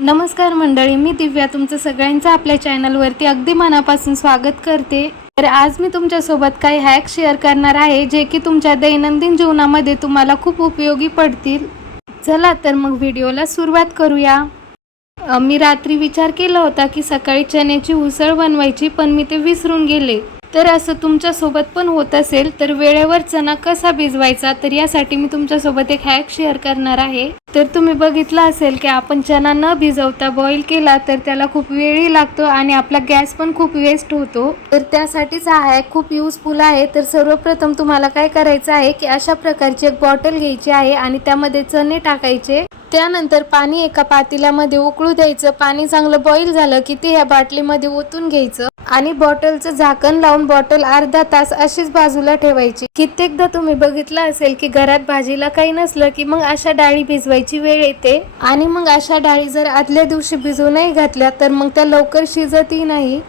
नमस्कार मंडळी, मी दिव्या तुमचं सगळ्यांचं आपल्या चॅनलवरती अगदी मनापासून स्वागत करते। तर आज मी तुमच्यासोबत काही हॅक शेअर करणार आहे जे की तुमच्या दैनंदिन जीवनामध्ये तुम्हाला खूप उपयोगी पडतील। चला तर मग व्हिडिओला सुरुवात करूया। मी रात्री विचार केला होता की सकाळी चण्याची उसळ बनवायची, पण मी ते विसरून गेले। तर असं तुमच्यासोबत पण होत असेल तर वेळेवर चणा कसा भिजवायचा, तर यासाठी मी तुमच्यासोबत एक हॅक शेअर करणार आहे। तर तुम्ही बघितलं असेल की आपण चणा न भिजवता बॉईल केला तर त्याला खूप वेळही लागतो आणि आपला गॅस पण खूप वेस्ट होतो। तर त्यासाठीच हा हॅक खूप युजफुल आहे। तर सर्वप्रथम तुम्हाला काय करायचं आहे की अशा प्रकारची एक बॉटल घ्यायची आहे आणि त्यामध्ये चणे टाकायचे। त्यानंतर पाणी एका पातेल्यामध्ये उकळू द्यायचं। पाणी चांगलं बॉईल झालं की ते ह्या बाटलीमध्ये ओतून घ्यायचं आणि बॉटलचं झाकण लावून बॉटल अर्धा तास अशीच बाजूला ठेवायची। कित्येकदा तुम्ही बघितलं असेल की घरात भाजीला काही नसलं की मग अशा डाळी भिजवायची वेळ येते आणि मग अशा डाळी जर आदल्या दिवशी भिजवून नाही घातल्या तर मग त्या लवकर शिजतही नाही।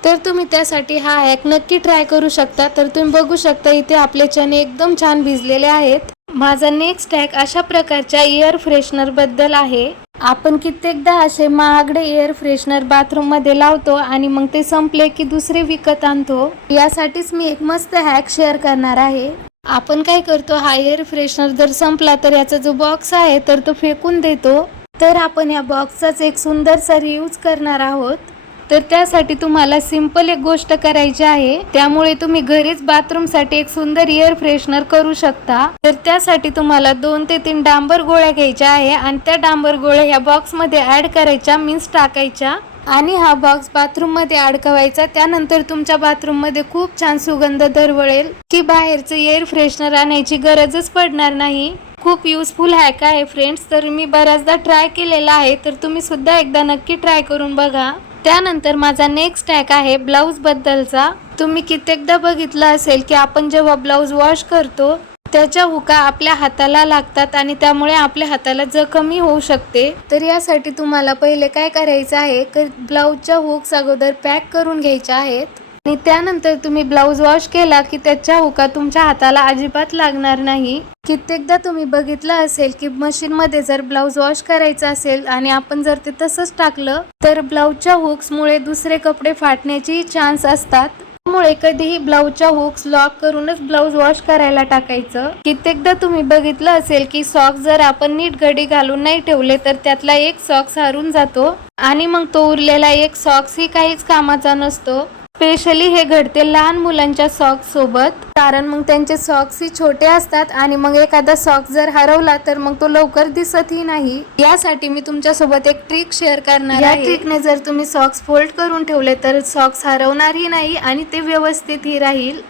तर तुम्ही त्यासाठी हा हॅक नक्की ट्राय करू शकता। तर तुम्ही बघू शकता इथे आपले चणे एकदम छान भिजलेले आहेत। माझा नेक्स्ट हॅक अशा प्रकारच्या एअर फ्रेशनर बद्दल आहे। आपण कित्येकदा असे महागडे एअर फ्रेशनर बाथरूम मध्ये लावतो आणि मग ते संपले की दुसरे विकत आणतो। यासाठीच मी एक मस्त हॅक शेअर करणार आहे। आपण काय करतो, हा एअर फ्रेशनर जर संपला तर याचा जो बॉक्स आहे तर तो फेकून देतो। तर आपण या बॉक्सचाच एक सुंदरसा रियूज करणार आहोत। तर त्यासाठी तुम्हाला सिंपल एक गोष्ट करायची आहे, त्यामुळे तुम्ही घरीच बाथरूम साठी एक सुंदर एअर फ्रेशनर करू शकता। तर त्यासाठी तुम्हाला 2 ते 3 डांबर गोळ्या घ्यायच्या आहे आणि त्या डांबर गोळ्या ह्या बॉक्स मध्ये ऍड करायच्या, मीन्स टाकायच्या आणि हा बॉक्स बाथरूम मध्ये अडकवायचा। त्यानंतर तुमच्या बाथरूम मध्ये खूप छान सुगंध दरवळेल की बाहेरचं एअर फ्रेशनर आणायची गरजच पडणार नाही। खूप युजफुल हॅक आहे फ्रेंड्स। तर मी बऱ्याचदा ट्राय केलेला आहे, तर तुम्ही सुद्धा एकदा नक्की ट्राय करून बघा। त्यानंतर माझा नेक्स्ट हॅक आहे ब्लाउज बद्दलचा। तुम्ही कित्येकदा बघितलं असेल की आपण जेव्हा ब्लाउज वॉश करतो त्याच्या हुका आपल्या हाताला लागतात आणि त्यामुळे आपल्या हाताला जखमही होऊ शकते। तर यासाठी तुम्हाला पहिले काय करायचं आहे की ब्लाउजच्या हुक्स अगोदर पॅक करून घ्यायच्या आहेत आणि त्यानंतर तुम्ही ब्लाउज वॉश केला की त्याच्या हुका तुमच्या हाताला अजिबात लागणार नाही। कित्येकदा तुम्ही बघितलं असेल की मशीन मध्ये जर ब्लाउज वॉश करायचं असेल आणि आपण जर ते तसंच टाकलं तर ब्लाउजच्या हुक्स मुळे दुसरे कपडे फाटण्याची चान्स असतात। त्यामुळे कधीही ब्लाउजच्या हुक्स लॉक करूनच ब्लाउज वॉश करायला टाकायचं। कित्येकदा तुम्ही बघितलं असेल की सॉक्स जर आपण नीट घडी घालून नाही ठेवले तर त्यातला एक सॉक्स हरून जातो आणि मग तो उरलेला एक सॉक्स ही काहीच कामाचा नसतो। स्पेशली हे घडते लहान मुलांच्या सॉक्स सोबत, कारण मग त्यांचे सॉक्स ही छोटे असतात आणि मग एखादा सॉक्स जर हरवला तर मग तो लवकर दिसतही नाही। यासाठी मी तुमच्यासोबत एक ट्रिक शेअर करणार आहे। या ट्रिकने जर तुम्ही सॉक्स फोल्ड करून ठेवले तर सॉक्स हरवणारही नाही आणि ते व्यवस्थितही राहील।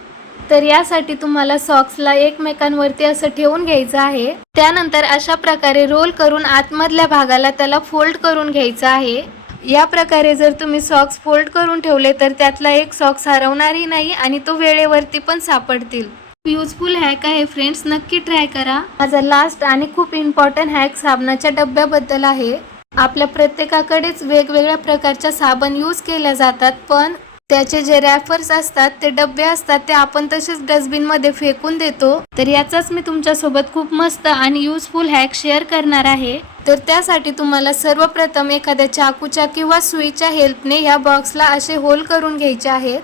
तर यासाठी तुम्हाला सॉक्सला एकमेकांवरती असं ठेवून घ्यायचं आहे। त्यानंतर अशा प्रकारे रोल करून आतमधल्या भागाला त्याला फोल्ड करून घ्यायचं आहे। या प्रकारे जर तुम्ही सॉक्स फोल्ड करून ठेवले तर त्यातला एक सॉक्स हरवणारही नाही आणि तो वेळेवरती पण सापडतील। युजफुल हॅक आहे फ्रेंड्स, नक्की ट्राय करा। माझा लास्ट आणि खूप इम्पॉर्टंट हॅक साबणाच्या डब्याबद्दल आहे। आपल्या प्रत्येकाकडेच वेगवेगळ्या प्रकारच्या साबण यूज केल्या जातात, पण त्याचे जे रॅफर्स असतात, ते डब्बे असतात, ते आपण तसेच डस्टबिन मध्ये फेकून देतो। तर याचाच मी तुमच्यासोबत खूप मस्त आणि युजफुल हॅक शेअर करणार आहे। तर त्यासाठी तुम्हाला सर्वप्रथम एखाद्या चाकूच्या किंवा सुईच्या हेल्पने या बॉक्सला असे होल करून घ्यायचे आहेत।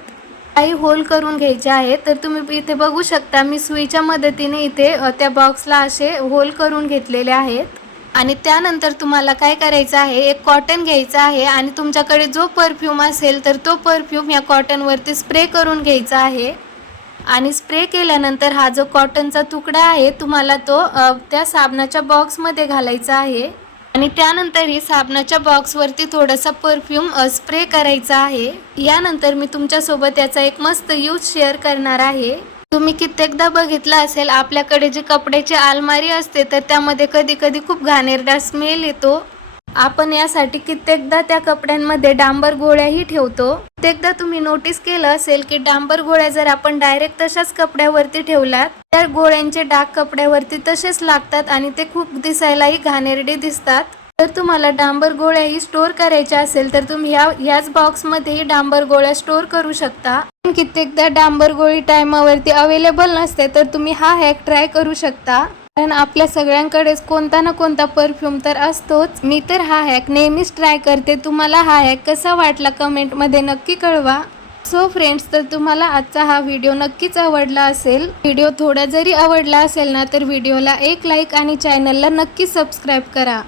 काही होल करून घ्यायचे आहेत। तर तुम्ही इथे बघू शकता मी सुईच्या मदतीने इथे त्या बॉक्सला असे होल करून घेतलेले आहेत। आणि त्यानंतर तुम्हाला काय करायचं आहे, एक कॉटन घ्यायचा आहे आणि तुमच्याकडे जो परफ्यूम असेल तर तो परफ्यूम या कॉटन वरती स्प्रे करून घ्यायचा आहे आणि स्प्रे केल्यानंतर हा जो कॉटनचा तुकडा आहे तुम्हाला तो त्या साबणाच्या बॉक्स मध्ये घालायचा आहे आणि त्यानंतर ही साबणाच्या बॉक्स वरती थोडासा परफ्यूम स्प्रे करायचा आहे। यानंतर मी तुमच्यासोबत याचा एक मस्त यूज शेअर करणार आहे। तुम्ही कित्येकदा बघितलं असेल आपल्याकडे जी कपड्याची अलमारी असते तर त्यामध्ये कधी कधी खूप घाणेरडा स्मेल येतो। आपण यासाठी कित्येकदा त्या कपड्यांमध्ये डांबर गोळ्याही ठेवतो। कित्येकदा तुम्ही नोटीस केलं असेल की डांबर गोळ्या जर आपण डायरेक्ट तशाच कपड्यावरती ठेवल्यात तर गोळ्यांचे डाग कपड्यावरती तसेच लागतात आणि ते खूप दिसायलाही घाणेरडे दिसतात। तर तुम्हाला डांबर गोळ्याही स्टोर करायच्या असेल तर तुम्ही ह्याच बॉक्स मध्ये डांबर गोळ्या स्टोर करू शकता। कित्येकदा डांबर गोळी टाइमावरती अवेलेबल नसते तर तुम्ही हा हॅक ट्राय करू शकता। कारण आपल्या सगळ्यांकडेच कोणता ना कोणता परफ्यूम तर असतोच। मी तर हा हॅक नेहमीच ट्राय करते। तुम्हाला हा हॅक कसा वाटला कमेंटमध्ये नक्की कळवा। सो फ्रेंड्स, तर तुम्हाला आजचा हा व्हिडिओ नक्कीच आवडला असेल। व्हिडिओ थोडा जरी आवडला असेल ना तर व्हिडिओला एक लाईक आणि चॅनलला नक्की सबस्क्राईब करा।